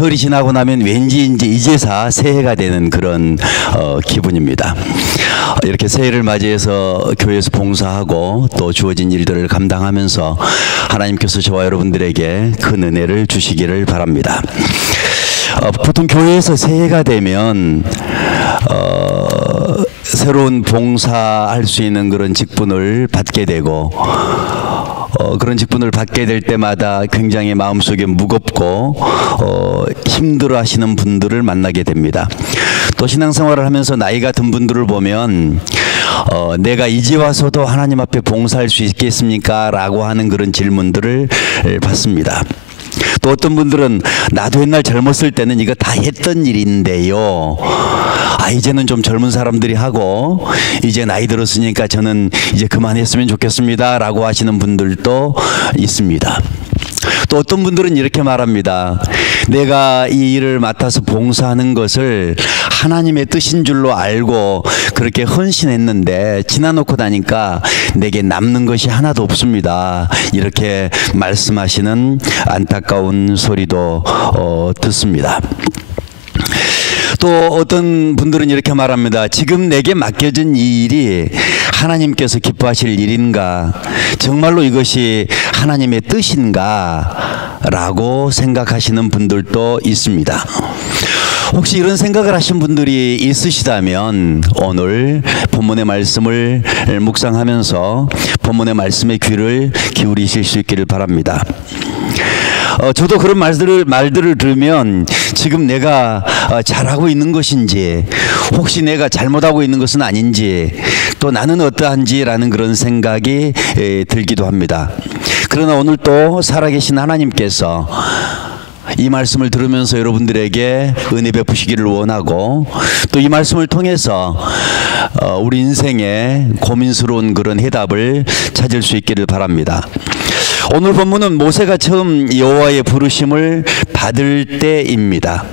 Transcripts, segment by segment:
덜이 지나고 나면 왠지 이제사 새해가 되는 그런 기분입니다. 이렇게 새해를 맞이해서 교회에서 봉사하고 또 주어진 일들을 감당하면서 하나님께서 저와 여러분들에게 큰 은혜를 주시기를 바랍니다. 보통 교회에서 새해가 되면 새로운 봉사할 수 있는 그런 직분을 받게 되고 그런 직분을 받게 될 때마다 굉장히 마음속에 무겁고 힘들어 하시는 분들을 만나게 됩니다. 또 신앙생활을 하면서 나이가 든 분들을 보면 내가 이제 와서도 하나님 앞에 봉사할 수 있겠습니까? 라고 하는 그런 질문들을 받습니다. 또 어떤 분들은 나도 옛날 젊었을 때는 이거 다 했던 일인데요. 이제는 좀 젊은 사람들이 하고 이제 나이 들었으니까 저는 이제 그만했으면 좋겠습니다 라고 하시는 분들도 있습니다. 또 어떤 분들은 이렇게 말합니다. 내가 이 일을 맡아서 봉사하는 것을 하나님의 뜻인 줄로 알고 그렇게 헌신했는데 지나놓고 나니까 내게 남는 것이 하나도 없습니다. 이렇게 말씀하시는 안타까운 소리도 듣습니다. 또 어떤 분들은 이렇게 말합니다. 지금 내게 맡겨진 이 일이 하나님께서 기뻐하실 일인가? 정말로 이것이 하나님의 뜻인가? 라고 생각하시는 분들도 있습니다. 혹시 이런 생각을 하신 분들이 있으시다면 오늘 본문의 말씀을 묵상하면서 본문의 말씀에 귀를 기울이실 수 있기를 바랍니다. 저도 그런 말들을 들으면 지금 내가 잘하고 있는 것인지 혹시 내가 잘못하고 있는 것은 아닌지 또 나는 어떠한지라는 그런 생각이 들기도 합니다. 그러나 오늘 또 살아계신 하나님께서 이 말씀을 들으면서 여러분들에게 은혜 베푸시기를 원하고 또 이 말씀을 통해서 우리 인생에 고민스러운 그런 해답을 찾을 수 있기를 바랍니다. 오늘 본문은 모세가 처음 여호와의 부르심을 받을 때입니다.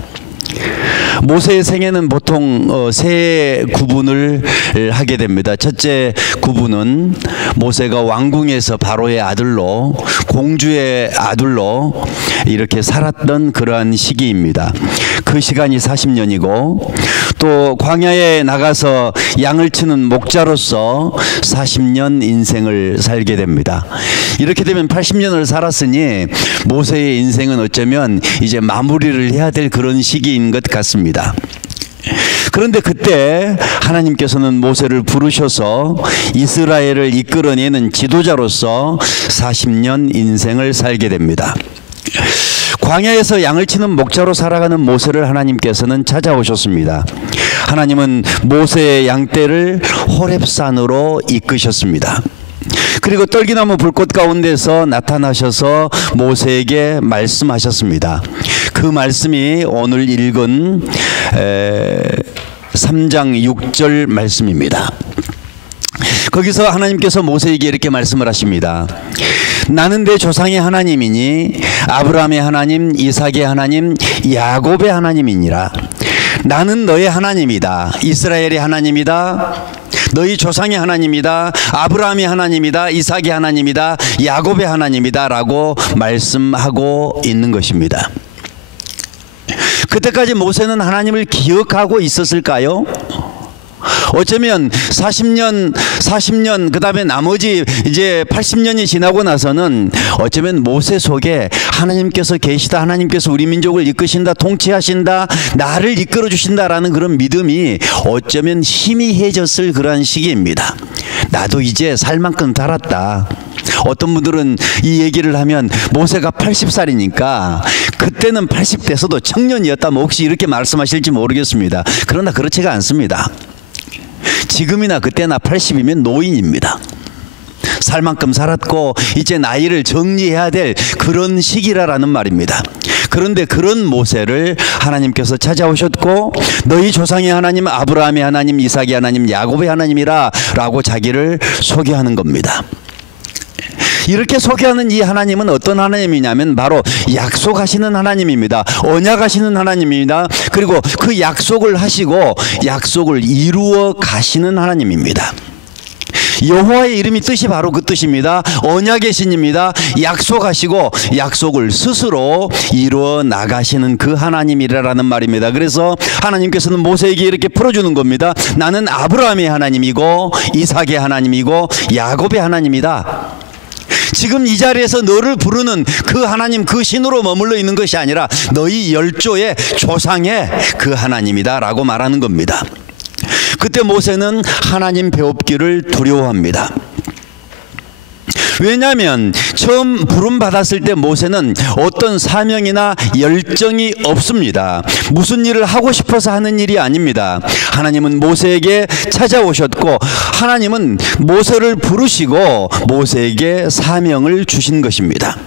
모세의 생애는 보통 세 구분을 하게 됩니다. 첫째 구분은 모세가 왕궁에서 바로의 아들로 공주의 아들로 이렇게 살았던 그러한 시기입니다. 그 시간이 40년이고 또 광야에 나가서 양을 치는 목자로서 40년 인생을 살게 됩니다. 이렇게 되면 80년을 살았으니 모세의 인생은 어쩌면 이제 마무리를 해야 될 그런 시기인 것 같습니다. 그런데 그때 하나님께서는 모세를 부르셔서 이스라엘을 이끌어내는 지도자로서 40년 인생을 살게 됩니다. 광야에서 양을 치는 목자로 살아가는 모세를 하나님께서는 찾아오셨습니다. 하나님은 모세의 양떼를 호렙산으로 이끄셨습니다. 그리고 떨기나무 불꽃 가운데서 나타나셔서 모세에게 말씀하셨습니다. 그 말씀이 오늘 읽은 3장 6절 말씀입니다. 거기서 하나님께서 모세에게 이렇게 말씀을 하십니다. 나는 내 조상의 하나님이니 아브라함의 하나님, 이삭의 하나님, 야곱의 하나님이니라. 나는 너의 하나님이다. 이스라엘의 하나님이다. 너희 조상의 하나님이다. 아브라함의 하나님이다. 이삭의 하나님이다. 야곱의 하나님이다. 라고 말씀하고 있는 것입니다. 그때까지 모세는 하나님을 기억하고 있었을까요? 어쩌면 40년 그 다음에 나머지 이제 80년이 지나고 나서는 어쩌면 모세 속에 하나님께서 계시다, 하나님께서 우리 민족을 이끄신다, 통치하신다, 나를 이끌어 주신다라는 그런 믿음이 어쩌면 희미해졌을 그러한 시기입니다. 나도 이제 살 만큼 살았다. 어떤 분들은 이 얘기를 하면 모세가 80살이니까 그때는 80대서도 청년이었다면 혹시 이렇게 말씀하실지 모르겠습니다. 그러나 그렇지가 않습니다. 지금이나 그때나 80이면 노인입니다. 살 만큼 살았고 이제 나이를 정리해야 될 그런 시기라는 말입니다. 그런데 그런 모세를 하나님께서 찾아오셨고 너희 조상의 하나님 아브라함의 하나님, 이삭의 하나님, 야곱의 하나님이라 라고 자기를 소개하는 겁니다. 이렇게 소개하는 이 하나님은 어떤 하나님이냐면 바로 약속하시는 하나님입니다. 언약하시는 하나님입니다. 그리고 그 약속을 하시고 약속을 이루어 가시는 하나님입니다. 여호와의 이름이 뜻이 바로 그 뜻입니다. 언약의 신입니다. 약속하시고 약속을 스스로 이루어 나가시는 그 하나님이라는 말입니다. 그래서 하나님께서는 모세에게 이렇게 풀어주는 겁니다. 나는 아브라함의 하나님이고 이삭의 하나님이고 야곱의 하나님이다. 지금 이 자리에서 너를 부르는 그 하나님, 그 신으로 머물러 있는 것이 아니라 너희 열조의 조상의 그 하나님이다 라고 말하는 겁니다. 그때 모세는 하나님 배웁기를 두려워합니다. 왜냐하면 처음 부름 받았을 때 모세는 어떤 사명이나 열정이 없습니다. 무슨 일을 하고 싶어서 하는 일이 아닙니다. 하나님은 모세에게 찾아오셨고 하나님은 모세를 부르시고 모세에게 사명을 주신 것입니다.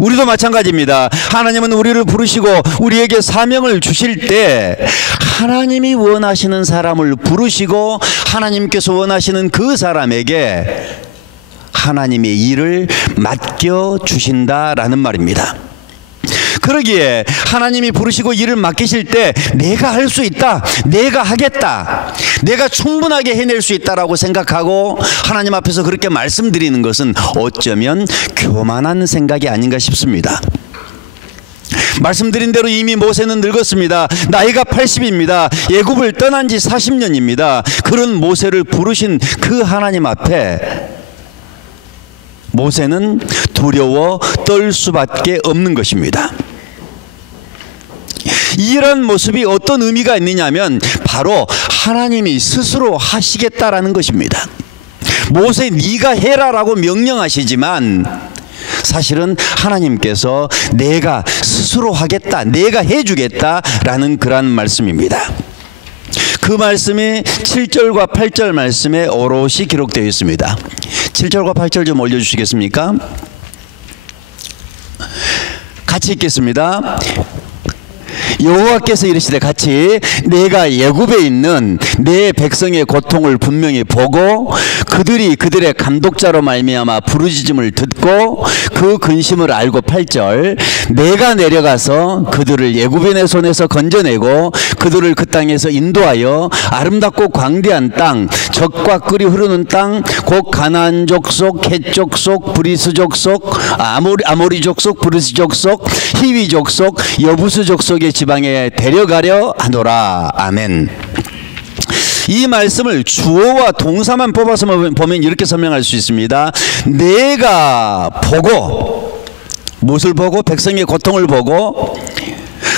우리도 마찬가지입니다. 하나님은 우리를 부르시고 우리에게 사명을 주실 때 하나님이 원하시는 사람을 부르시고 하나님께서 원하시는 그 사람에게 하나님의 일을 맡겨주신다라는 말입니다. 그러기에 하나님이 부르시고 일을 맡기실 때 내가 할 수 있다, 내가 하겠다, 내가 충분하게 해낼 수 있다라고 생각하고 하나님 앞에서 그렇게 말씀드리는 것은 어쩌면 교만한 생각이 아닌가 싶습니다. 말씀드린 대로 이미 모세는 늙었습니다. 나이가 80입니다. 애굽을 떠난 지 40년입니다. 그런 모세를 부르신 그 하나님 앞에 모세는 두려워 떨 수밖에 없는 것입니다. 이런 모습이 어떤 의미가 있느냐면 바로 하나님이 스스로 하시겠다라는 것입니다. 모세 네가 해라라고 명령하시지만 사실은 하나님께서 내가 스스로 하겠다, 내가 해주겠다라는 그런 말씀입니다. 그 말씀이 7절과 8절 말씀에 오롯이 기록되어 있습니다. 7절과 8절 좀 올려주시겠습니까? 같이 읽겠습니다. 여호와께서 이르시되 같이 내가 애굽에 있는 내 백성의 고통을 분명히 보고 그들이 그들의 감독자로 말미암아 부르짖음을 듣고 그 근심을 알고 8절 내가 내려가서 그들을 애굽인의 손에서 건져내고 그들을 그 땅에서 인도하여 아름답고 광대한 땅 젖과 꿀이 흐르는 땅 곧 가나안 족속 헷 족속 브리스 족속 아모리 족속 브리스 족속 히위 족속 여부스 족속의 지방에 데려가려 하노라. 아멘. 이 말씀을 주어와 동사만 뽑아서 보면 이렇게 설명할 수 있습니다. 내가 보고, 무엇을 보고? 백성의 고통을 보고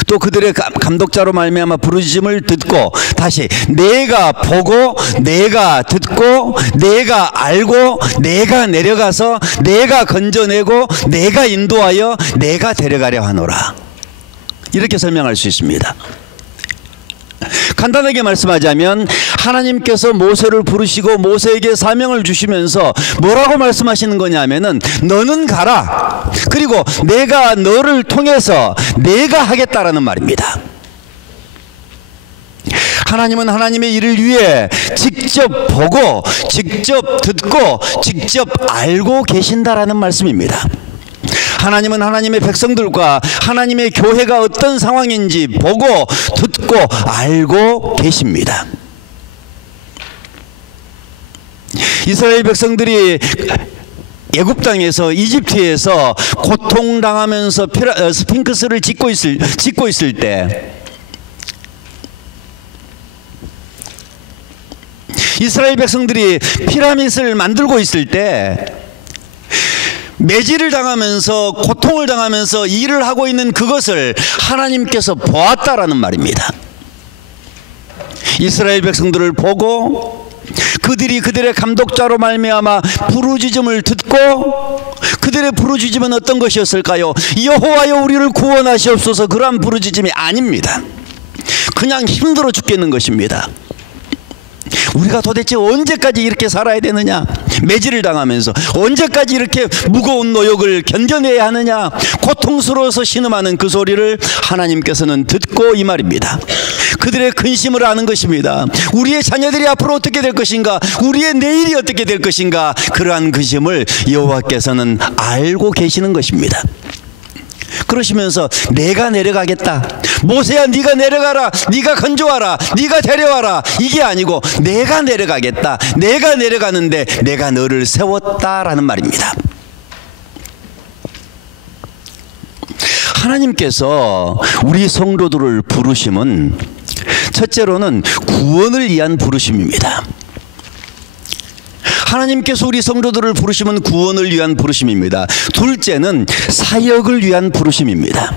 또 그들의 감독자로 말미암아 부르짖음을 듣고, 다시 내가 보고 내가 듣고 내가 알고 내가 내려가서 내가 건져내고 내가 인도하여 내가 데려가려 하노라. 이렇게 설명할 수 있습니다. 간단하게 말씀하자면 하나님께서 모세를 부르시고 모세에게 사명을 주시면서 뭐라고 말씀하시는 거냐면은 너는 가라. 그리고 내가 너를 통해서 내가 하겠다라는 말입니다. 하나님은 하나님의 일을 위해 직접 보고 직접 듣고 직접 알고 계신다라는 말씀입니다. 하나님은 하나님의 백성들과 하나님의 교회가 어떤 상황인지 보고 듣고 알고 계십니다. 이스라엘 백성들이 애굽 땅에서 이집트에서 고통당하면서 스핑크스를 짓고 있을 때 이스라엘 백성들이 피라밋을 만들고 있을 때 매질을 당하면서 고통을 당하면서 일을 하고 있는 그것을 하나님께서 보았다라는 말입니다. 이스라엘 백성들을 보고 그들이 그들의 감독자로 말미암아 부르짖음을 듣고 그들의 부르짖음은 어떤 것이었을까요? 여호와여 우리를 구원하시옵소서. 그러한 부르짖음이 아닙니다. 그냥 힘들어 죽겠는 것입니다. 우리가 도대체 언제까지 이렇게 살아야 되느냐? 매질을 당하면서 언제까지 이렇게 무거운 노역을 견뎌내야 하느냐? 고통스러워서 신음하는 그 소리를 하나님께서는 듣고 이 말입니다. 그들의 근심을 아는 것입니다. 우리의 자녀들이 앞으로 어떻게 될 것인가? 우리의 내일이 어떻게 될 것인가? 그러한 근심을 여호와께서는 알고 계시는 것입니다. 그러시면서 내가 내려가겠다. 모세야 네가 내려가라, 네가 건져와라, 네가 데려와라, 이게 아니고 내가 내려가겠다, 내가 내려가는데 내가 너를 세웠다라는 말입니다. 하나님께서 우리 성도들을 부르심은 첫째로는 구원을 위한 부르심입니다. 하나님께서 우리 성도들을 부르심은 구원을 위한 부르심입니다. 둘째는 사역을 위한 부르심입니다.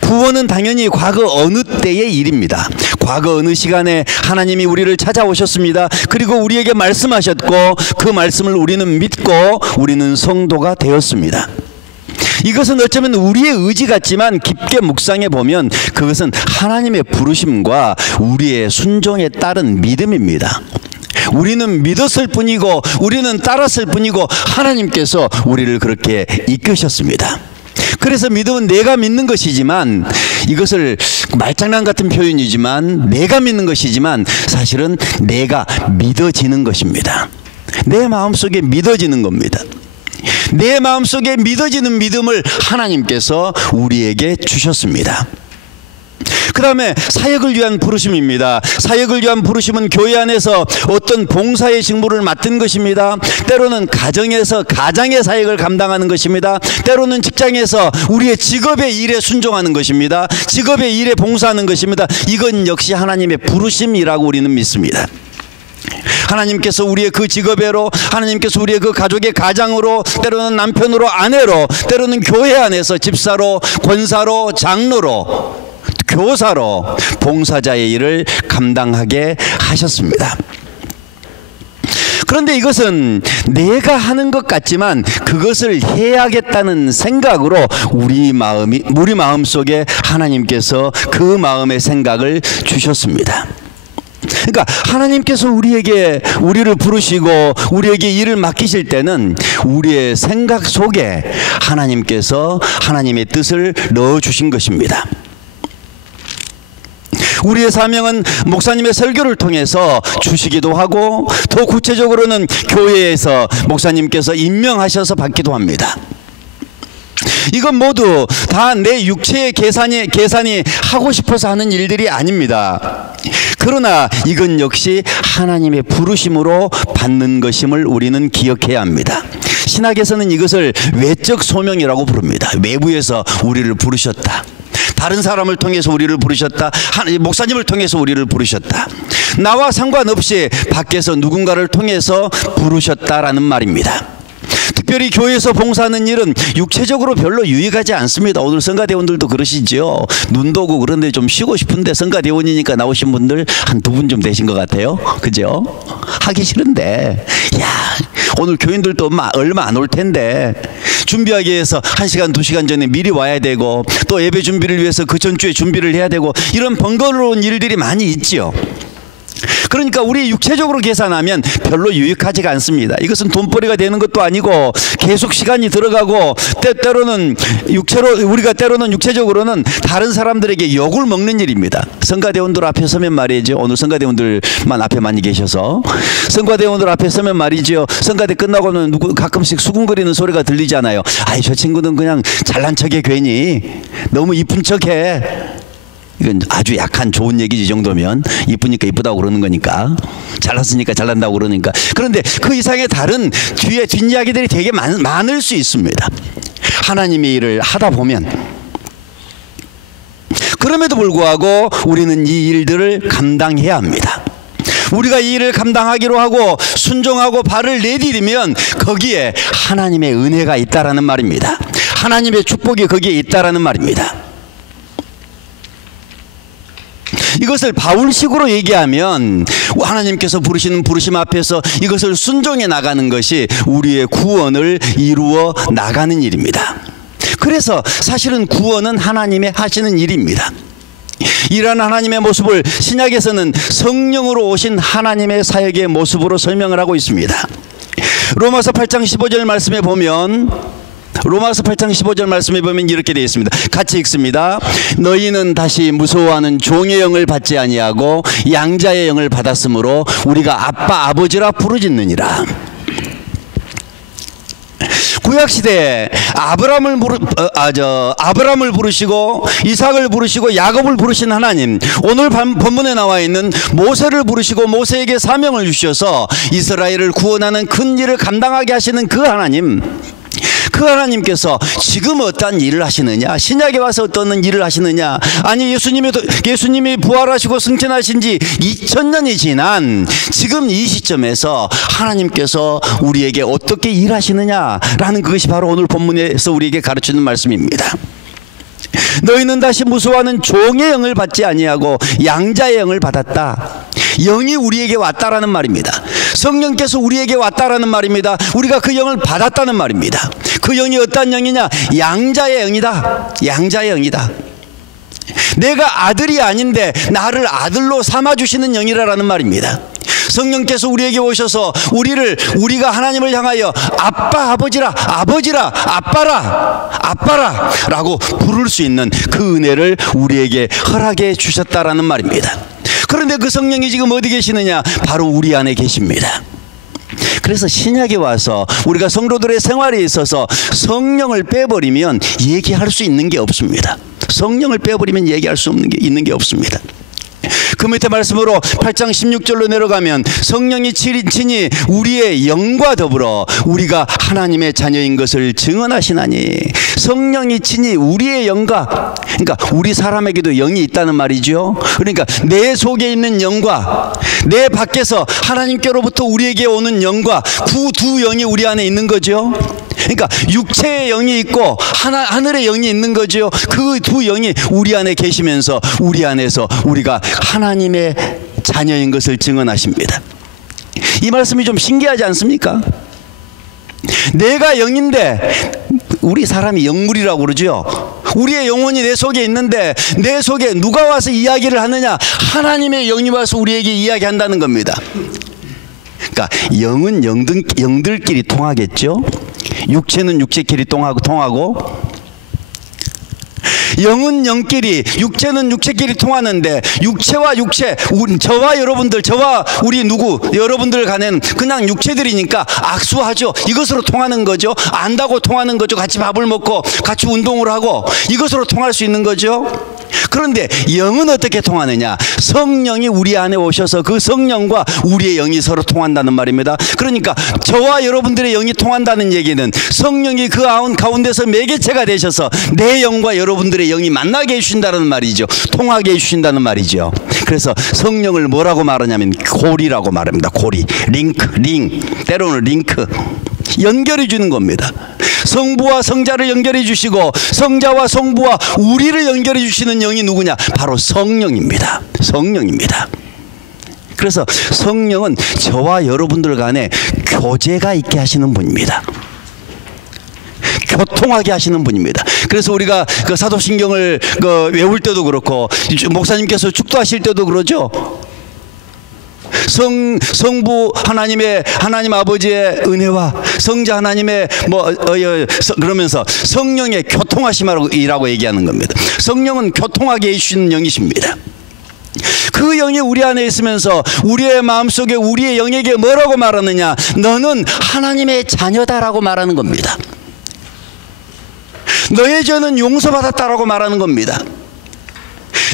구원은 당연히 과거 어느 때의 일입니다. 과거 어느 시간에 하나님이 우리를 찾아오셨습니다. 그리고 우리에게 말씀하셨고 그 말씀을 우리는 믿고 우리는 성도가 되었습니다. 이것은 어쩌면 우리의 의지 같지만 깊게 묵상해 보면 그것은 하나님의 부르심과 우리의 순종에 따른 믿음입니다. 우리는 믿었을 뿐이고 우리는 따랐을 뿐이고 하나님께서 우리를 그렇게 이끄셨습니다. 그래서 믿음은 내가 믿는 것이지만, 이것을 말장난 같은 표현이지만 내가 믿는 것이지만 사실은 내가 믿어지는 것입니다. 내 마음속에 믿어지는 겁니다. 내 마음속에 믿어지는 믿음을 하나님께서 우리에게 주셨습니다. 그 다음에 사역을 위한 부르심입니다. 사역을 위한 부르심은 교회 안에서 어떤 봉사의 직무를 맡은 것입니다. 때로는 가정에서 가장의 사역을 감당하는 것입니다. 때로는 직장에서 우리의 직업의 일에 순종하는 것입니다. 직업의 일에 봉사하는 것입니다. 이건 역시 하나님의 부르심이라고 우리는 믿습니다. 하나님께서 우리의 그 직업으로, 하나님께서 우리의 그 가족의 가장으로, 때로는 남편으로, 아내로, 때로는 교회 안에서 집사로, 권사로, 장로로, 교사로 봉사자의 일을 감당하게 하셨습니다. 그런데 이것은 내가 하는 것 같지만 그것을 해야겠다는 생각으로 우리 마음속에 하나님께서 그 마음의 생각을 주셨습니다. 그러니까 하나님께서 우리를 부르시고 우리에게 일을 맡기실 때는 우리의 생각 속에 하나님께서 하나님의 뜻을 넣어주신 것입니다. 우리의 사명은 목사님의 설교를 통해서 주시기도 하고, 더 구체적으로는 교회에서 목사님께서 임명하셔서 받기도 합니다. 이건 모두 다 내 육체의 계산이 하고 싶어서 하는 일들이 아닙니다. 그러나 이건 역시 하나님의 부르심으로 받는 것임을 우리는 기억해야 합니다. 신학에서는 이것을 외적 소명이라고 부릅니다. 외부에서 우리를 부르셨다. 다른 사람을 통해서 우리를 부르셨다. 목사님을 통해서 우리를 부르셨다. 나와 상관없이 밖에서 누군가를 통해서 부르셨다라는 말입니다. 특별히 교회에서 봉사하는 일은 육체적으로 별로 유익하지 않습니다. 오늘 성가대원들도 그러시죠. 눈도 오고 그런데 좀 쉬고 싶은데 성가대원이니까 나오신 분들 한 2분 좀 되신 것 같아요. 그죠? 하기 싫은데, 야, 오늘 교인들도 얼마 안 올 텐데 준비하기 위해서 1시간 2시간 전에 미리 와야 되고, 또 예배 준비를 위해서 그 전주에 준비를 해야 되고, 이런 번거로운 일들이 많이 있지요. 그러니까 우리 육체적으로 계산하면 별로 유익하지가 않습니다. 이것은 돈벌이가 되는 것도 아니고 계속 시간이 들어가고, 때로는 우리가 때로는 육체적으로는 다른 사람들에게 욕을 먹는 일입니다. 성가대원들 앞에 서면 말이죠. 오늘 성가대원들만 앞에 많이 계셔서 성가대원들 앞에 서면 말이죠. 성가대 끝나고는 가끔씩 수군거리는 소리가 들리잖아요. 아이, 저 친구는 그냥 잘난 척해, 괜히 너무 이쁜 척해. 이건 아주 약한 좋은 얘기지. 이 정도면 이쁘니까 이쁘다고 그러는 거니까, 잘났으니까 잘난다고 그러니까. 그런데 그 이상의 다른 뒷이야기들이 되게 많을 수 있습니다. 하나님의 일을 하다 보면. 그럼에도 불구하고 우리는 이 일들을 감당해야 합니다. 우리가 이 일을 감당하기로 하고 순종하고 발을 내디디면 거기에 하나님의 은혜가 있다라는 말입니다. 하나님의 축복이 거기에 있다라는 말입니다. 이것을 바울식으로 얘기하면 하나님께서 부르시는 부르심 앞에서 이것을 순종해 나가는 것이 우리의 구원을 이루어 나가는 일입니다. 그래서 사실은 구원은 하나님의 하시는 일입니다. 이러한 하나님의 모습을 신약에서는 성령으로 오신 하나님의 사역의 모습으로 설명을 하고 있습니다. 로마서 8장 15절 말씀에 보면, 로마서 8장 15절 말씀에 보면 이렇게 되어 있습니다. 같이 읽습니다. 너희는 다시 무서워하는 종의 영을 받지 아니하고 양자의 영을 받았으므로 우리가 아빠 아버지라 부르짖느니라. 구약 시대에 아브라함을 부르시고 이삭을 부르시고 야곱을 부르신 하나님, 오늘 본문에 나와 있는 모세를 부르시고 모세에게 사명을 주셔서 이스라엘을 구원하는 큰 일을 감당하게 하시는 그 하나님, 그 하나님께서 지금 어떠한 일을 하시느냐, 신약에 와서 어떤 일을 하시느냐, 아니 예수님이 부활하시고 승천하신 지 2000년이 지난 지금 이 시점에서 하나님께서 우리에게 어떻게 일하시느냐라는 그것이 바로 오늘 본문에서 우리에게 가르치는 말씀입니다. 너희는 다시 무서워하는 종의 영을 받지 아니하고 양자의 영을 받았다. 영이 우리에게 왔다라는 말입니다. 성령께서 우리에게 왔다라는 말입니다. 우리가 그 영을 받았다는 말입니다. 그 영이 어떤 영이냐? 양자의 영이다. 양자의 영이다. 내가 아들이 아닌데 나를 아들로 삼아주시는 영이라는 말입니다. 성령께서 우리에게 오셔서 우리가 하나님을 향하여 아빠, 아버지라, 아버지라, 아빠라 라고 부를 수 있는 그 은혜를 우리에게 허락해 주셨다라는 말입니다. 그런데 그 성령이 지금 어디 계시느냐? 바로 우리 안에 계십니다. 그래서 신약에 와서 우리가 성도들의 생활에 있어서 성령을 빼버리면 얘기할 수 있는 게 없습니다. 성령을 빼버리면 얘기할 수 있는 게 없습니다. 그 밑에 말씀으로 8장 16절로 내려가면 성령이 친히 우리의 영과 더불어 우리가 하나님의 자녀인 것을 증언하시나니, 성령이 친히 우리의 영과, 그러니까 우리 사람에게도 영이 있다는 말이죠. 그러니까 내 속에 있는 영과 내 밖에서 하나님께로부터 우리에게 오는 영과 그 두 영이 우리 안에 있는 거죠. 그러니까 육체의 영이 있고 하늘의 영이 있는 거죠. 그 두 영이 우리 안에 계시면서 우리 안에서 우리가 하나님의 자녀인 것을 증언하십니다. 이 말씀이 좀 신기하지 않습니까? 내가 영인데, 우리 사람이 영물이라고 그러죠. 우리의 영혼이 내 속에 있는데 내 속에 누가 와서 이야기를 하느냐? 하나님의 영이 와서 우리에게 이야기한다는 겁니다. 그러니까 영은 영들끼리 통하겠죠. 육체는 육체끼리 통하고 영은 영끼리, 육체는 육체끼리 통하는데 육체와 육체, 저와 여러분들, 저와 우리 여러분들 간에는 그냥 육체들이니까 악수하죠. 이것으로 통하는 거죠. 안다고 통하는 거죠. 같이 밥을 먹고 같이 운동을 하고 이것으로 통할 수 있는 거죠. 그런데 영은 어떻게 통하느냐? 성령이 우리 안에 오셔서 그 성령과 우리의 영이 서로 통한다는 말입니다. 그러니까 저와 여러분들의 영이 통한다는 얘기는 성령이 그 가운데서 매개체가 되셔서 내 영과 여러분들의 영이 만나게 해주신다는 말이죠. 통하게 해주신다는 말이죠. 그래서 성령을 뭐라고 말하냐면 고리라고 말합니다. 고리, 링, 때로는 링크, 연결해 주는 겁니다. 성부와 성자를 연결해 주시고 성자와 성부와 우리를 연결해 주시는 영이 누구냐? 바로 성령입니다. 성령입니다. 그래서 성령은 저와 여러분들 간에 교제가 있게 하시는 분입니다. 교통하게 하시는 분입니다. 그래서 우리가 그 사도신경을 외울 때도 그렇고 목사님께서 축도하실 때도 그러죠. 성부 하나님 아버지의 은혜와 성자 하나님의 그러면서 성령의 교통하심이라고 얘기하는 겁니다. 성령은 교통하게 해주시는 영이십니다. 그 영이 우리 안에 있으면서 우리의 마음속에 우리의 영에게 뭐라고 말하느냐? 너는 하나님의 자녀다라고 말하는 겁니다. 너의 죄는 용서받았다라고 말하는 겁니다.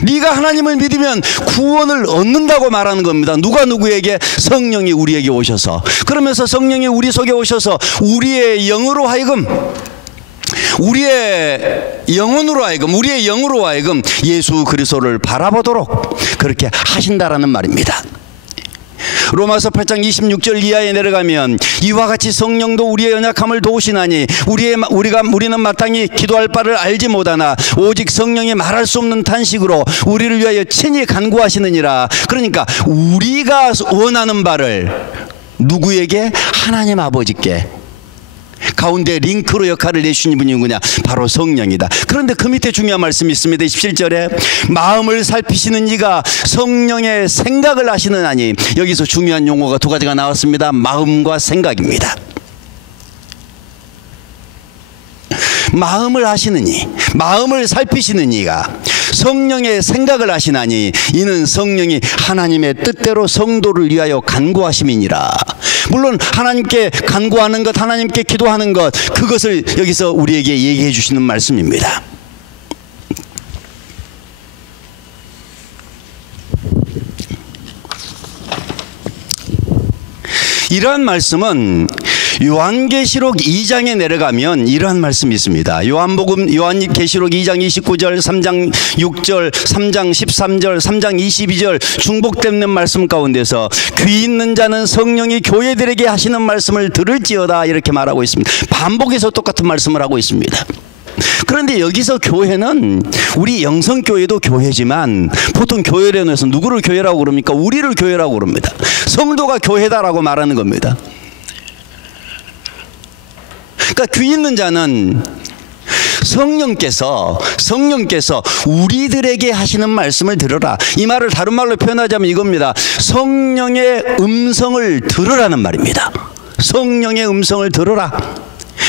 네가 하나님을 믿으면 구원을 얻는다고 말하는 겁니다. 누구에게? 성령이 우리에게 오셔서, 그러면서 성령이 우리 속에 오셔서 우리의 영으로 하여금, 우리의 영혼으로 하여금, 우리의 영으로 하여금 예수 그리스도를 바라보도록 그렇게 하신다라는 말입니다. 로마서 8장 26절 이하에 내려가면 이와 같이 성령도 우리의 연약함을 도우시나니 우리는 마땅히 기도할 바를 알지 못하나 오직 성령이 말할 수 없는 탄식으로 우리를 위하여 친히 간구하시느니라. 그러니까 우리가 원하는 바를 누구에게? 하나님 아버지께 가운데 링크로 역할을 내주신 분이 누구냐? 바로 성령이다. 그런데 그 밑에 중요한 말씀이 있습니다. 17절에 마음을 살피시는 이가 성령의 생각을 하시느니, 여기서 중요한 용어가 두 가지가 나왔습니다. 마음과 생각입니다. 마음을 하시는 이, 마음을 살피시는 이가 성령의 생각을 하시나니 이는 성령이 하나님의 뜻대로 성도를 위하여 간구하심이니라. 물론 하나님께 간구하는 것, 하나님께 기도하는 것, 그것을 여기서 우리에게 얘기해 주시는 말씀입니다. 이러한 말씀은 요한계시록 2장에 내려가면 이러한 말씀이 있습니다. 요한계시록 2장 29절, 3장 6절, 3장 13절, 3장 22절 중복되는 말씀 가운데서 귀 있는 자는 성령이 교회들에게 하시는 말씀을 들을지어다 이렇게 말하고 있습니다. 반복해서 똑같은 말씀을 하고 있습니다. 그런데 여기서 교회는 우리 영성교회도 교회지만 보통 교회련에서 누구를 교회라고 그럽니까? 우리를 교회라고 그럽니다. 성도가 교회다라고 말하는 겁니다. 그러니까 귀 있는 자는 성령께서 우리들에게 하시는 말씀을 들으라. 이 말을 다른 말로 표현하자면 이겁니다. 성령의 음성을 들으라는 말입니다. 성령의 음성을 들으라.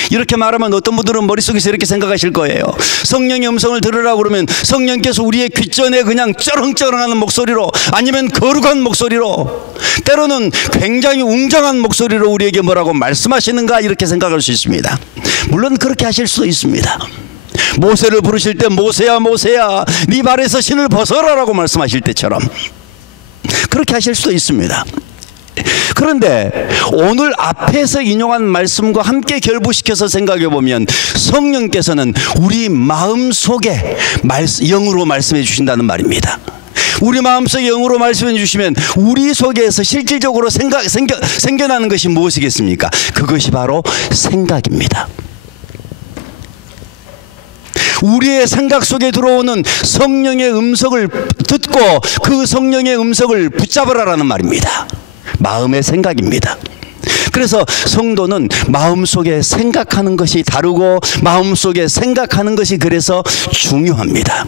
이렇게 말하면 어떤 분들은 머릿속에서 이렇게 생각하실 거예요. 성령의 음성을 들으라고 그러면 성령께서 우리의 귓전에 그냥 쩌렁쩌렁하는 목소리로, 아니면 거룩한 목소리로, 때로는 굉장히 웅장한 목소리로 우리에게 뭐라고 말씀하시는가 이렇게 생각할 수 있습니다. 물론 그렇게 하실 수도 있습니다. 모세를 부르실 때 모세야 모세야 네 발에서 신을 벗어라라고 말씀하실 때처럼 그렇게 하실 수도 있습니다. 그런데 오늘 앞에서 인용한 말씀과 함께 결부시켜서 생각해 보면 성령께서는 우리 마음속에 영으로 말씀해 주신다는 말입니다. 우리 마음속에 영으로 말씀해 주시면 우리 속에서 실질적으로 생겨나는 것이 무엇이겠습니까? 그것이 바로 생각입니다. 우리의 생각 속에 들어오는 성령의 음성을 듣고 그 성령의 음성을 붙잡으라라는 말입니다. 마음의 생각입니다. 그래서 성도는 마음속에 생각하는 것이 다르고 마음속에 생각하는 것이 그래서 중요합니다.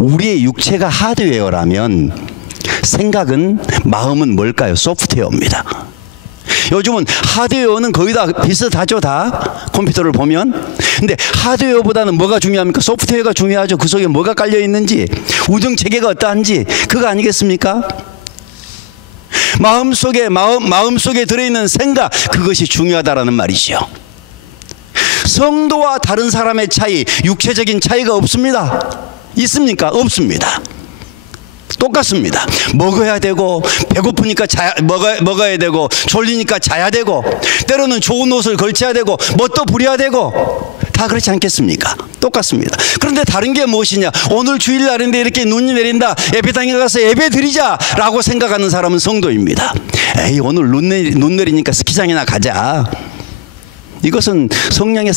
우리의 육체가 하드웨어라면 생각은, 마음은 뭘까요? 소프트웨어입니다. 요즘은 하드웨어는 거의 다 비슷하죠. 다 컴퓨터를 보면. 근데 하드웨어보다는 뭐가 중요합니까? 소프트웨어가 중요하죠. 그 속에 뭐가 깔려 있는지, 운영체계가 어떠한지, 그거 아니겠습니까? 마음속에 들어있는 생각, 그것이 중요하다라는 말이죠. 성도와 다른 사람의 차이, 육체적인 차이가 없습니다. 있습니까? 없습니다. 똑같습니다. 먹어야 되고, 배고프니까 먹어야 되고, 졸리니까 자야 되고, 때로는 좋은 옷을 걸쳐야 되고, 뭣도 부려야 되고, 다 그렇지 않겠습니까? 똑같습니다. 그런데 다른 게 무엇이냐? 오늘 주일날인데 이렇게 눈이 내린다, 예배당에 가서 예배 드리자 라고 생각하는 사람은 성도입니다. 에이, 오늘 눈 내리니까 스키장이나 가자. 이것은 성령의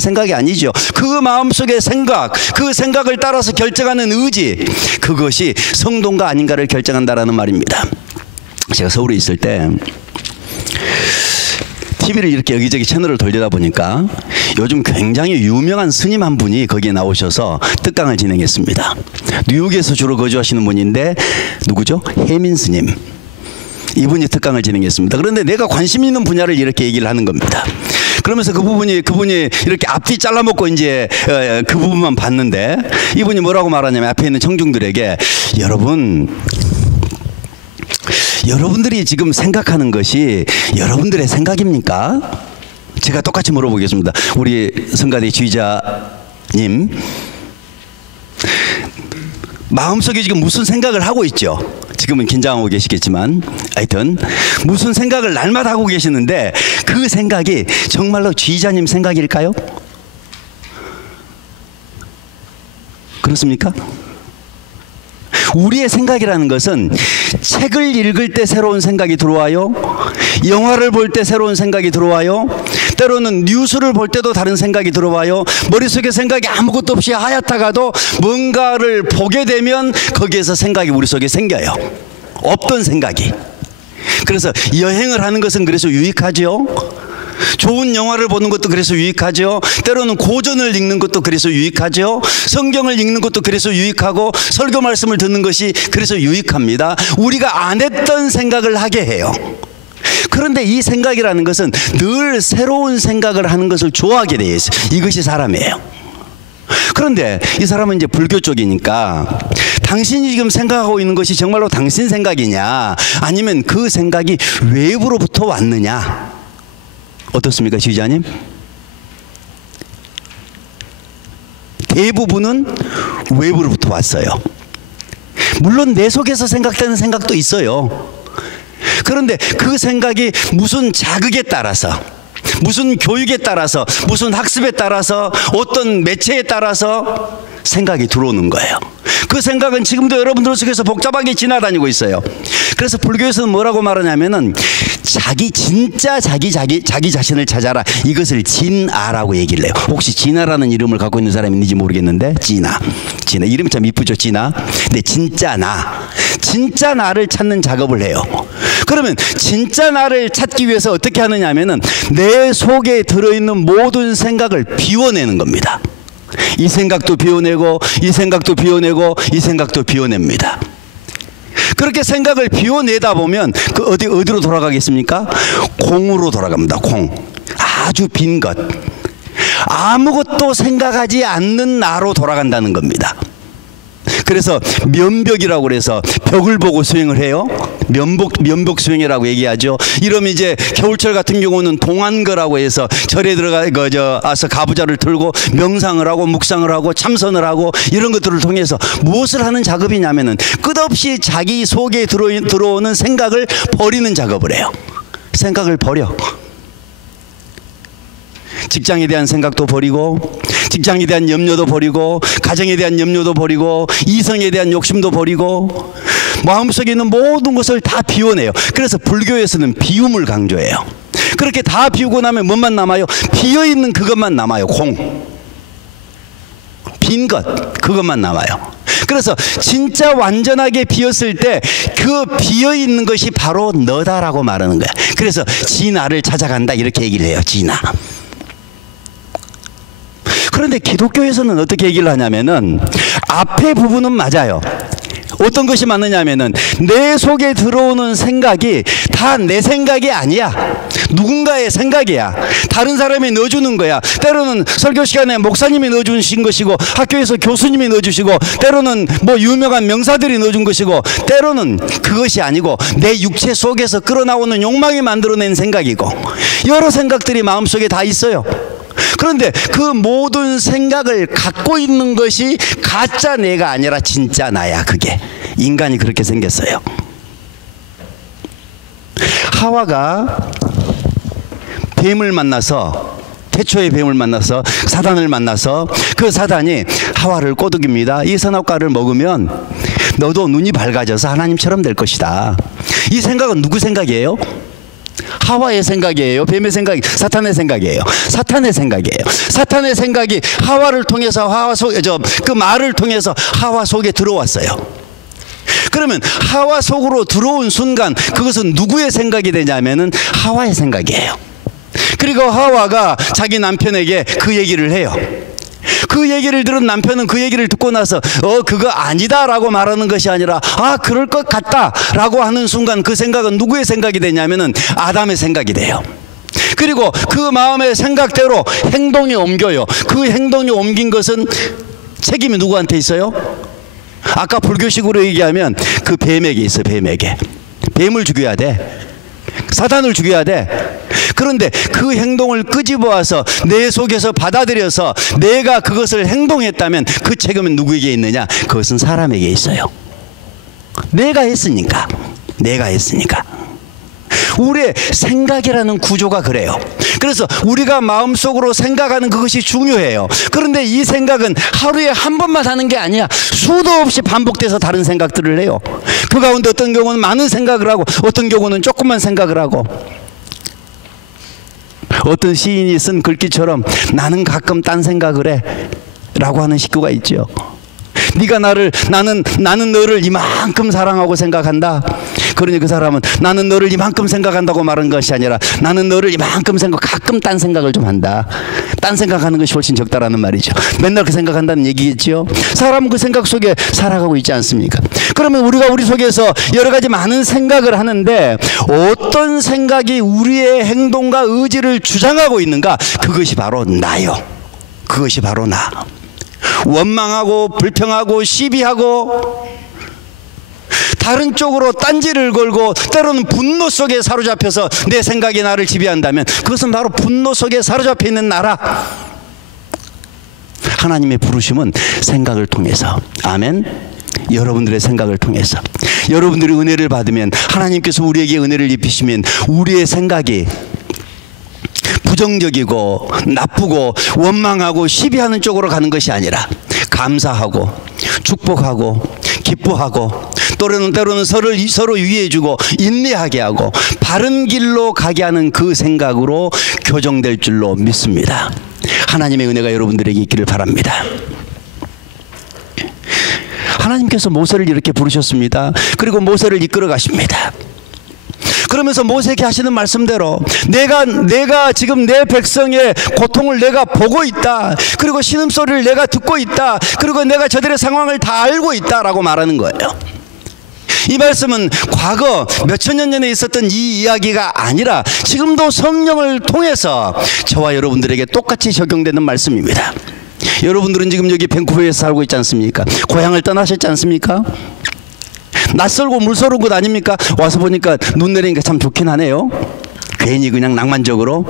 생각이 아니죠. 그 마음속의 생각, 그 생각을 따라서 결정하는 의지, 그것이 성도인가 아닌가를 결정한다라는 말입니다. 제가 서울에 있을 때 TV를 이렇게 여기저기 채널을 돌리다 보니까 요즘 굉장히 유명한 스님 한 분이 거기에 나오셔서 특강을 진행했습니다. 뉴욕에서 주로 거주하시는 분인데 누구죠? 혜민 스님. 이분이 특강을 진행했습니다. 그런데 내가 관심 있는 분야를 이렇게 얘기를 하는 겁니다. 그러면서 그분이 이렇게 앞뒤 잘라먹고 이제 그 부분만 봤는데, 이분이 뭐라고 말하냐면 앞에 있는 청중들에게, 여러분들이 지금 생각하는 것이 여러분들의 생각입니까? 제가 똑같이 물어보겠습니다. 우리 성가대 지휘자님, 마음속에 지금 무슨 생각을 하고 있죠? 지금은 긴장하고 계시겠지만 하여튼 무슨 생각을 날마다 하고 계시는데 그 생각이 정말로 지휘자님 생각일까요? 그렇습니까? 우리의 생각이라는 것은 책을 읽을 때 새로운 생각이 들어와요. 영화를 볼 때 새로운 생각이 들어와요. 때로는 뉴스를 볼 때도 다른 생각이 들어와요. 머릿속에 생각이 아무것도 없이 하얗다가도 뭔가를 보게 되면 거기에서 생각이 우리 속에 생겨요. 없던 생각이. 그래서 여행을 하는 것은 그래서 유익하죠. 좋은 영화를 보는 것도 그래서 유익하죠. 때로는 고전을 읽는 것도 그래서 유익하죠. 성경을 읽는 것도 그래서 유익하고, 설교 말씀을 듣는 것이 그래서 유익합니다. 우리가 안 했던 생각을 하게 해요. 그런데 이 생각이라는 것은 늘 새로운 생각을 하는 것을 좋아하게 되어 있어요. 이것이 사람이에요. 그런데 이 사람은 이제 불교 쪽이니까 당신이 지금 생각하고 있는 것이 정말로 당신 생각이냐, 아니면 그 생각이 외부로부터 왔느냐. 어떻습니까, 지휘자님? 대부분은 외부로부터 왔어요. 물론 내 속에서 생각되는 생각도 있어요. 그런데 그 생각이 무슨 자극에 따라서, 무슨 교육에 따라서, 무슨 학습에 따라서, 어떤 매체에 따라서 생각이 들어오는 거예요. 그 생각은 지금도 여러분들 속에서 복잡하게 지나다니고 있어요. 그래서 불교에서는 뭐라고 말하냐면은 진짜 자기 자신을 찾아라. 이것을 진아라고 얘기를 해요. 혹시 진아라는 이름을 갖고 있는 사람이 있는지 모르겠는데, 진아 이름이 참 이쁘죠, 진아. 근데 진짜 나를 찾는 작업을 해요. 그러면 진짜 나를 찾기 위해서 어떻게 하느냐 하면은 내 속에 들어있는 모든 생각을 비워내는 겁니다. 이 생각도 비워내고, 이 생각도 비워내고, 이 생각도 비워냅니다. 그렇게 생각을 비워내다 보면 그 어디로 돌아가겠습니까? 공으로 돌아갑니다. 공. 아주 빈 것. 아무것도 생각하지 않는 나로 돌아간다는 겁니다. 그래서 면벽이라고 그래서 벽을 보고 수행을 해요. 면복 수행이라고 얘기하죠. 이러면 이제 겨울철 같은 경우는 동안거라고 해서 절에 들어가서 가부좌를 들고 명상을 하고 묵상을 하고 참선을 하고 이런 것들을 통해서 무엇을 하는 작업이냐면은 끝없이 자기 속에 들어오는 생각을 버리는 작업을 해요. 생각을 버려. 직장에 대한 생각도 버리고, 직장에 대한 염려도 버리고, 가정에 대한 염려도 버리고, 이성에 대한 욕심도 버리고, 마음속에 있는 모든 것을 다 비워내요. 그래서 불교에서는 비움을 강조해요. 그렇게 다 비우고 나면 뭐만 남아요? 비어있는 그것만 남아요. 공. 빈 것, 그것만 남아요. 그래서 진짜 완전하게 비었을 때 그 비어있는 것이 바로 너다라고 말하는 거야. 그래서 진아를 찾아간다, 이렇게 얘기를 해요. 진아. 그런데 기독교에서는 어떻게 얘기를 하냐면은 앞에 부분은 맞아요. 어떤 것이 맞느냐면은 내 속에 들어오는 생각이 다 내 생각이 아니야. 누군가의 생각이야. 다른 사람이 넣어주는 거야. 때로는 설교 시간에 목사님이 넣어주신 것이고, 학교에서 교수님이 넣어주시고, 때로는 뭐 유명한 명사들이 넣어준 것이고, 때로는 그것이 아니고 내 육체 속에서 끌어나오는 욕망이 만들어낸 생각이고, 여러 생각들이 마음속에 다 있어요. 그런데 그 모든 생각을 갖고 있는 것이 가짜 내가 아니라 진짜 나야. 그게 인간이 그렇게 생겼어요. 하와가 뱀을 만나서, 태초의 뱀을 만나서, 사단을 만나서, 그 사단이 하와를 꼬드깁니다. 이 선악과를 먹으면 너도 눈이 밝아져서 하나님처럼 될 것이다. 이 생각은 누구 생각이에요? 하와의 생각이에요? 뱀의 생각이? 사탄의 생각이에요. 사탄의 생각이에요. 사탄의 생각이 하와를 통해서, 하와 속에 그 말을 통해서 하와 속에 들어왔어요. 그러면 하와 속으로 들어온 순간 그것은 누구의 생각이 되냐면은 하와의 생각이에요. 그리고 하와가 자기 남편에게 그 얘기를 해요. 그 얘기를 들은 남편은 그 얘기를 듣고 나서 그거 아니다 라고 말하는 것이 아니라 그럴 것 같다 라고 하는 순간 그 생각은 누구의 생각이 되냐면은 아담의 생각이 돼요. 그리고 그 마음의 생각대로 행동이 옮겨요. 그 행동이 옮긴 것은 책임이 누구한테 있어요? 아까 불교식으로 얘기하면 그 뱀에게 있어요. 뱀에게. 뱀을 죽여야 돼. 사단을 죽여야 돼. 그런데 그 행동을 끄집어와서 내 속에서 받아들여서 내가 그것을 행동했다면 그 책임은 누구에게 있느냐? 그것은 사람에게 있어요. 내가 했으니까. 우리의 생각이라는 구조가 그래요. 그래서 우리가 마음속으로 생각하는 그것이 중요해요. 그런데 이 생각은 하루에 한 번만 하는 게 아니야. 수도 없이 반복돼서 다른 생각들을 해요. 그 가운데 어떤 경우는 많은 생각을 하고, 어떤 경우는 조금만 생각을 하고. 어떤 시인이 쓴 글귀처럼 나는 가끔 딴 생각을 해 라고 하는 식구가 있죠. 나는 너를 이만큼 사랑하고 생각한다. 그러니 그 사람은 나는 너를 이만큼 생각한다고 말한 것이 아니라 나는 너를 이만큼 가끔 딴 생각을 좀 한다. 딴 생각하는 것이 훨씬 적다라는 말이죠. 맨날 그 생각한다는 얘기겠죠. 사람은 그 생각 속에 살아가고 있지 않습니까? 그러면 우리가 우리 속에서 여러 가지 많은 생각을 하는데 어떤 생각이 우리의 행동과 의지를 주장하고 있는가? 그것이 바로 나요. 그것이 바로 나. 원망하고 불평하고 시비하고 다른 쪽으로 딴지를 걸고 때로는 분노 속에 사로잡혀서 내 생각이 나를 지배한다면 그것은 바로 분노 속에 사로잡혀 있는 나라. 하나님의 부르심은 생각을 통해서, 아멘, 여러분들의 생각을 통해서, 여러분들이 은혜를 받으면, 하나님께서 우리에게 은혜를 입히시면 우리의 생각이 부정적이고 나쁘고 원망하고 시비하는 쪽으로 가는 것이 아니라 감사하고 축복하고 기뻐하고 때로는 서로 위해주고 인내하게 하고 바른 길로 가게 하는 그 생각으로 교정될 줄로 믿습니다. 하나님의 은혜가 여러분들에게 있기를 바랍니다. 하나님께서 모세를 이렇게 부르셨습니다. 그리고 모세를 이끌어 가십니다. 그러면서 모세에게 하시는 말씀대로 내가 지금 내 백성의 고통을 내가 보고 있다. 그리고 신음소리를 내가 듣고 있다. 그리고 내가 저들의 상황을 다 알고 있다라고 말하는 거예요. 이 말씀은 과거 몇천 년 전에 있었던 이 이야기가 아니라 지금도 성령을 통해서 저와 여러분들에게 똑같이 적용되는 말씀입니다. 여러분들은 지금 여기 밴쿠버에서 살고 있지 않습니까? 고향을 떠나셨지 않습니까? 낯설고 물서러운 곳 아닙니까? 와서 보니까 눈 내리니까 참 좋긴 하네요. 괜히 그냥 낭만적으로.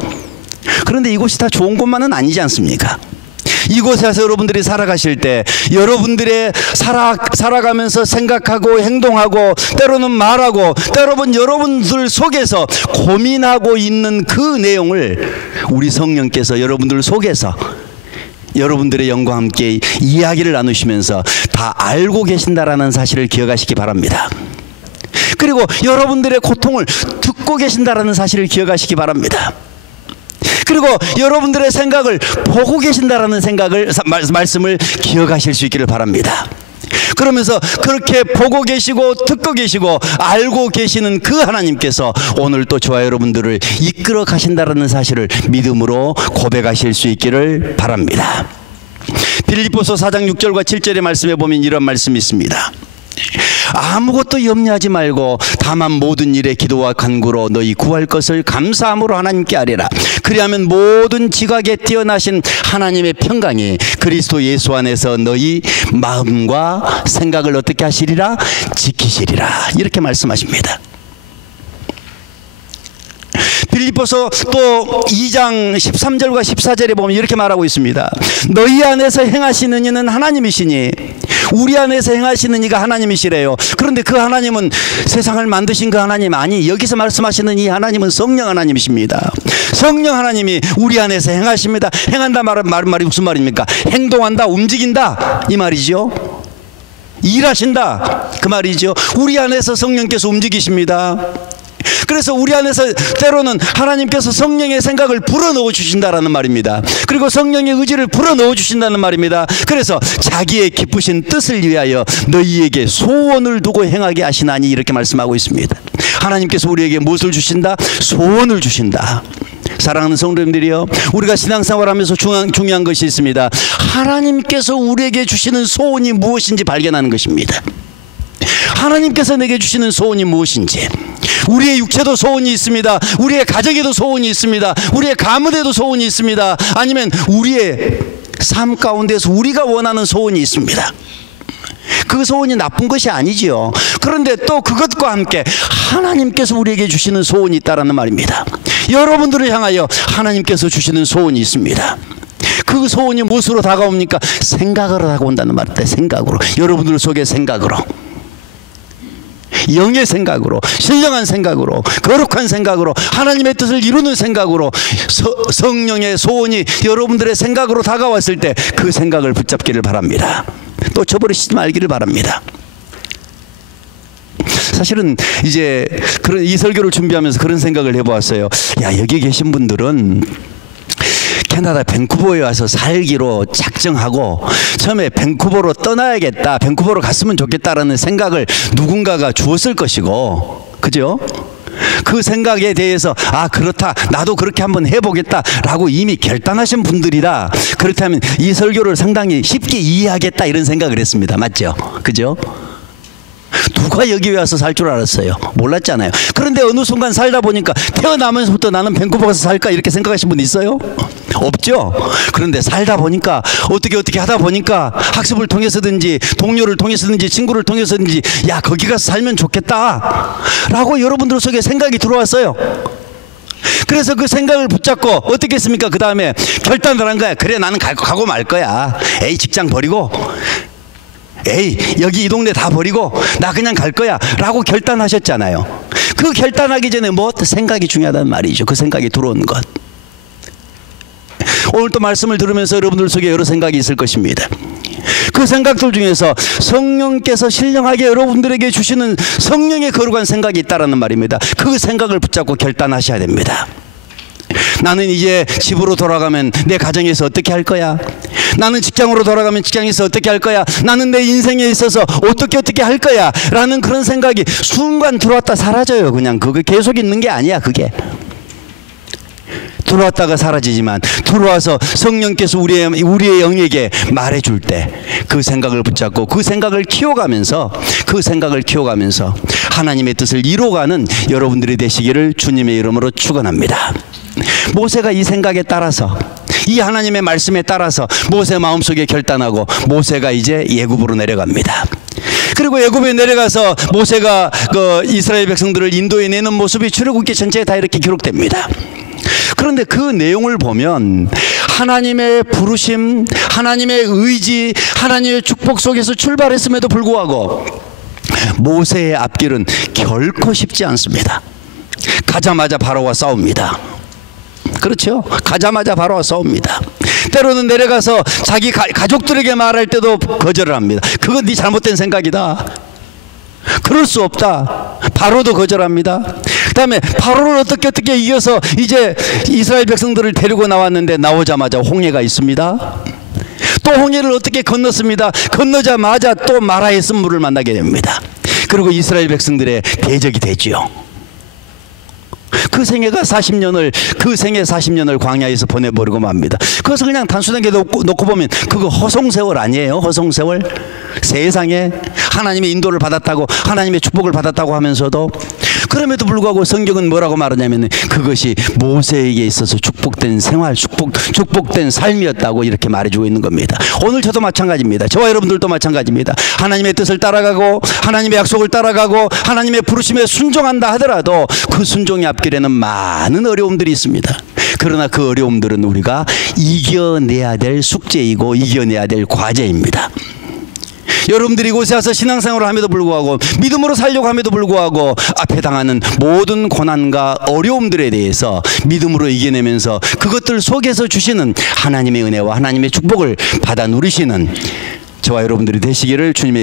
그런데 이곳이 다 좋은 곳만은 아니지 않습니까? 이곳에서 여러분들이 살아가실 때 여러분들의 살아가면서 생각하고 행동하고 때로는 말하고 때로는 여러분들 속에서 고민하고 있는 그 내용을 우리 성령께서 여러분들 속에서 여러분들의 영과 함께 이야기를 나누시면서 다 알고 계신다라는 사실을 기억하시기 바랍니다. 그리고 여러분들의 고통을 듣고 계신다라는 사실을 기억하시기 바랍니다. 그리고 여러분들의 생각을 보고 계신다라는 말씀을 기억하실 수 있기를 바랍니다. 그러면서 그렇게 보고 계시고 듣고 계시고 알고 계시는 그 하나님께서 오늘 또 저와 여러분들을 이끌어 가신다라는 사실을 믿음으로 고백하실 수 있기를 바랍니다. 빌립보서 4장 6절과 7절의 말씀에 보면 이런 말씀이 있습니다. 아무것도 염려하지 말고 다만 모든 일에 기도와 간구로 너희 구할 것을 감사함으로 하나님께 아뢰라. 그리하면 모든 지각에 뛰어나신 하나님의 평강이 그리스도 예수 안에서 너희 마음과 생각을 어떻게 하시리라? 지키시리라. 이렇게 말씀하십니다. 빌립보서 또 2장 13절과 14절에 보면 이렇게 말하고 있습니다. 너희 안에서 행하시는 이는 하나님이시니, 우리 안에서 행하시는 이가 하나님이시래요. 그런데 그 하나님은 세상을 만드신 그 하나님 아니, 여기서 말씀하시는 이 하나님은 성령 하나님이십니다. 성령 하나님이 우리 안에서 행하십니다. 행한다 말이 무슨 말입니까? 행동한다, 움직인다 이 말이죠. 일하신다 그 말이죠. 우리 안에서 성령께서 움직이십니다. 그래서 우리 안에서 때로는 하나님께서 성령의 생각을 불어넣어 주신다라는 말입니다. 그리고 성령의 의지를 불어넣어 주신다는 말입니다. 그래서 자기의 기쁘신 뜻을 위하여 너희에게 소원을 두고 행하게 하시나니 이렇게 말씀하고 있습니다. 하나님께서 우리에게 무엇을 주신다? 소원을 주신다. 사랑하는 성도님들이요, 우리가 신앙생활하면서 중요한 것이 있습니다. 하나님께서 우리에게 주시는 소원이 무엇인지 발견하는 것입니다. 하나님께서 내게 주시는 소원이 무엇인지. 우리의 육체도 소원이 있습니다. 우리의 가정에도 소원이 있습니다. 우리의 가문에도 소원이 있습니다. 아니면 우리의 삶 가운데서 우리가 원하는 소원이 있습니다. 그 소원이 나쁜 것이 아니지요. 그런데 또 그것과 함께 하나님께서 우리에게 주시는 소원이 있다라는 말입니다. 여러분들을 향하여 하나님께서 주시는 소원이 있습니다. 그 소원이 무엇으로 다가옵니까? 생각으로 다가온다는 말입니다. 생각으로. 여러분들 속의 생각으로, 영의 생각으로, 신령한 생각으로, 거룩한 생각으로, 하나님의 뜻을 이루는 생각으로 성령의 소원이 여러분들의 생각으로 다가왔을 때 그 생각을 붙잡기를 바랍니다. 또 저버리시지 말기를 바랍니다. 사실은 이제 이 설교를 준비하면서 그런 생각을 해보았어요. 야, 여기 계신 분들은 캐나다 밴쿠버에 와서 살기로 작정하고 처음에 밴쿠버로 떠나야겠다, 밴쿠버로 갔으면 좋겠다라는 생각을 누군가가 주었을 것이고, 그죠? 그 생각에 대해서 아, 그렇다, 나도 그렇게 한번 해보겠다라고 이미 결단하신 분들이라 그렇다면 이 설교를 상당히 쉽게 이해하겠다 이런 생각을 했습니다. 맞죠? 그죠? 누가 여기 와서 살 줄 알았어요? 몰랐잖아요. 그런데 어느 순간 살다 보니까 태어나면서부터 나는 밴쿠버에서 살까 이렇게 생각하신 분 있어요? 없죠. 그런데 살다 보니까 어떻게 하다 보니까 학습을 통해서든지 동료를 통해서든지 친구를 통해서든지 야 거기 가서 살면 좋겠다 라고 여러분들 속에 생각이 들어왔어요. 그래서 그 생각을 붙잡고 어떻게 했습니까? 그 다음에 결단을 한 거야. 그래 나는 가고 말 거야. 에이 직장 버리고 에이 여기 이 동네 다 버리고 나 그냥 갈 거야 라고 결단하셨잖아요. 그 결단하기 전에 뭐 생각이 중요하다는 말이죠. 그 생각이 들어온 것. 오늘 또 말씀을 들으면서 여러분들 속에 여러 생각이 있을 것입니다. 그 생각들 중에서 성령께서 신령하게 여러분들에게 주시는 성령의 거룩한 생각이 있다라는 말입니다. 그 생각을 붙잡고 결단하셔야 됩니다. 나는 이제 집으로 돌아가면 내 가정에서 어떻게 할 거야? 나는 직장으로 돌아가면 직장에서 어떻게 할 거야? 나는 내 인생에 있어서 어떻게 할 거야? 라는 그런 생각이 순간 들어왔다 사라져요. 그냥 그게 계속 있는 게 아니야. 그게 들어왔다가 사라지지만 들어와서 성령께서 우리의 영에게 말해줄 때 그 생각을 붙잡고 그 생각을 키워가면서 하나님의 뜻을 이루어가는 여러분들이 되시기를 주님의 이름으로 축원합니다. 모세가 이 생각에 따라서 이 하나님의 말씀에 따라서 모세 마음속에 결단하고 모세가 이제 애굽으로 내려갑니다. 그리고 애굽에 내려가서 모세가 그 이스라엘 백성들을 인도해 내는 모습이 출애굽기 전체에 다 이렇게 기록됩니다. 그런데 그 내용을 보면 하나님의 부르심, 하나님의 의지, 하나님의 축복 속에서 출발했음에도 불구하고 모세의 앞길은 결코 쉽지 않습니다. 가자마자 바로와 싸웁니다. 그렇죠? 가자마자 바로와 싸웁니다. 때로는 내려가서 자기 가족들에게 말할 때도 거절을 합니다. 그건 네 잘못된 생각이다. 그럴 수 없다. 바로도 거절합니다. 그 다음에 바로를 어떻게 이겨서 이제 이스라엘 백성들을 데리고 나왔는데 나오자마자 홍해가 있습니다. 또 홍해를 어떻게 건넜습니다. 건너자마자 또 마라의 쓴물을 만나게 됩니다. 그리고 이스라엘 백성들의 대적이 되지요. 그 생애 40년을 광야에서 보내버리고 맙니다. 그것을 그냥 단순하게 놓고 보면 그거 허송세월 아니에요? 허송세월? 세상에 하나님의 인도를 받았다고 하나님의 축복을 받았다고 하면서도 그럼에도 불구하고 성경은 뭐라고 말하냐면 그것이 모세에게 있어서 축복된 생활, 축복된 삶이었다고 이렇게 말해주고 있는 겁니다. 오늘 저도 마찬가지입니다. 저와 여러분들도 마찬가지입니다. 하나님의 뜻을 따라가고 하나님의 약속을 따라가고 하나님의 부르심에 순종한다 하더라도 그 순종의 앞길에는 많은 어려움들이 있습니다. 그러나 그 어려움들은 우리가 이겨내야 될 숙제이고 이겨내야 될 과제입니다. 여러분들이 이곳에 와서 신앙생활을 함에도 불구하고 믿음으로 살려고 함에도 불구하고 앞에 당하는 모든 고난과 어려움들에 대해서 믿음으로 이겨내면서 그것들 속에서 주시는 하나님의 은혜와 하나님의 축복을 받아 누리시는 저와 여러분들이 되시기를 주님의